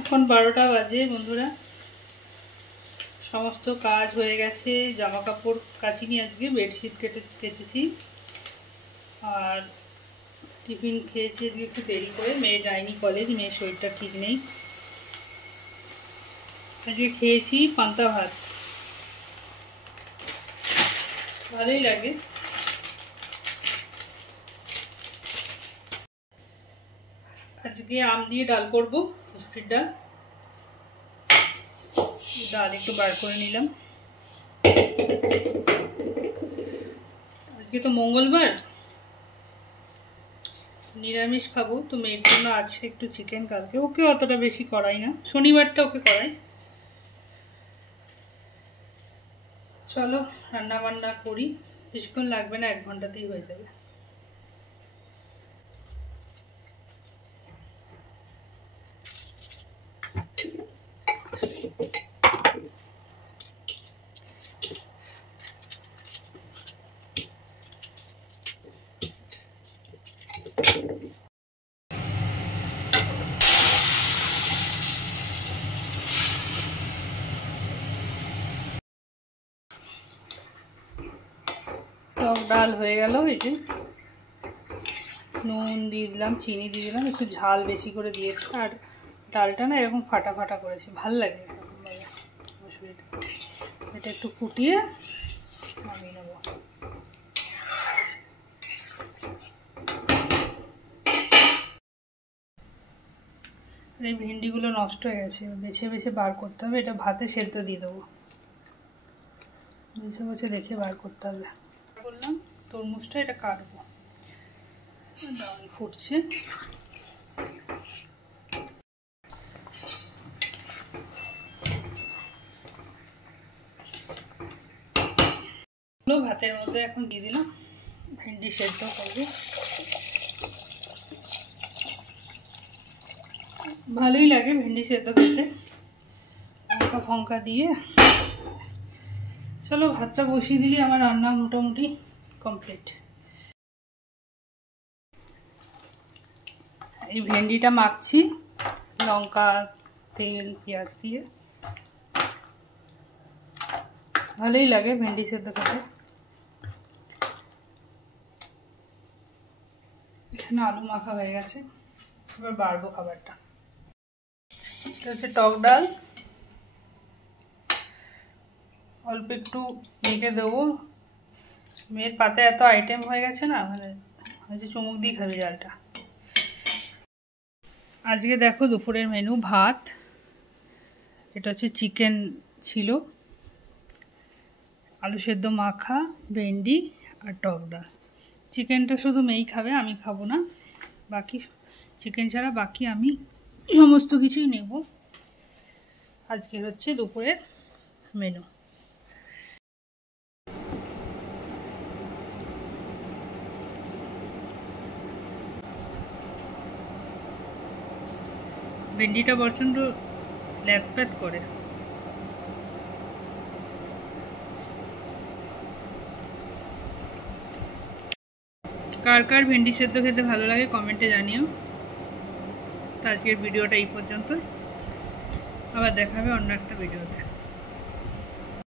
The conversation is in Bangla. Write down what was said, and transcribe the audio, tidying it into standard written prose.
এখন 12টা বাজে বন্ধুরা, সমস্ত কাজ হয়ে গেছে। জামা কাপড় কাচিনি, আজকে বেডশিট কেচেছি, আর টিফিন খেয়েছি আজকে একটু দেরি করে। মেয়ে যায়নি কলেজ, মেয়ের শরীরটা ঠিক নেই। আজকে খেয়েছি পান্তা ভাত, ভালোই লাগে। আজকে আম দিয়ে ডাল করবো, মুসুরির ডাল। ডাল একটু বার করে নিলাম। আজকে তো মঙ্গলবার, নিরামিষ খাবো, তো মেয়ের জন্য আছে একটু চিকেন। কালকে ওকে অতটা বেশি করাই না, শনিবারটা ওকে করাই। চলো রান্না বান্না করি, বেশিক্ষণ লাগবে না, 1 ঘন্টাতেই হয়ে যাবে। টক ডাল হয়ে গেল, এই যে নুন দিয়ে দিলাম, চিনি দিয়ে দিলাম, একটু ঝাল বেশি করে দিয়েছি। আর ডালটা না এরকম ফাটা ফাটা করেছি, ভাল লাগে মুসুরিটা। এটা একটু ফুটিয়ে নামিয়ে নেব। এই ভেন্ডিগুলো নষ্ট হয়ে গেছে, বেছে বেছে বার করতে হবে। এটা ভাতে সেদ্ধ দিয়ে দেবো, বেছে বেছে দেখে বার করতে হবে। বললাম তরমুজটা এটা কাটবো, ডাল ফুটছে। ভাতের মধ্যে এখন দিয়ে দিলাম, ভেন্ডি সেদ্ধ করবো। ভালোই লাগে ভেন্ডি সেদ্ধ খেতে, লঙ্কা ফঙ্কা দিয়ে। চলো ভাতটা বসিয়ে দিলে আমার রান্না মোটামুটি কমপ্লিট। এই ভেন্ডিটা মাখছি লঙ্কা, তেল, পেঁয়াজ দিয়ে, ভালোই লাগে ভেন্ডি সেদ্ধ খেতে। এখানে আলু মাখা হয়ে গেছে, এবার বাড়বো খাবারটা। এটা হচ্ছে টক ডাল, অল্প একটু মেখে দেবো। মেয়ের পাতে এত আইটেম হয়ে গেছে না, মানে হচ্ছে চুমুক দিয়ে খাবি ডালটা। আজকে দেখো দুপুরের মেনু ভাত, এটা হচ্ছে চিকেন ছিল, আলু সেদ্ধ মাখা, ভেন্ডি আর টক ডাল। চিকেনটা শুধু মেয়েই খাবে, আমি খাবো না। বাকি চিকেন ছাড়া বাকি আমি সমস্ত কিছুই নেব। আজকে হচ্ছে দুপুরের মেনু। ভেন্ডিটা প্রচণ্ড ল্যাটপ্যাট করে। কার কার ভেন্ডি সেদ্ধ খেতে ভালো লাগে কমেন্টে জানিও। তো আজকের ভিডিওটা এই পর্যন্ত, আবার দেখা হবে অন্য একটা ভিডিওতে।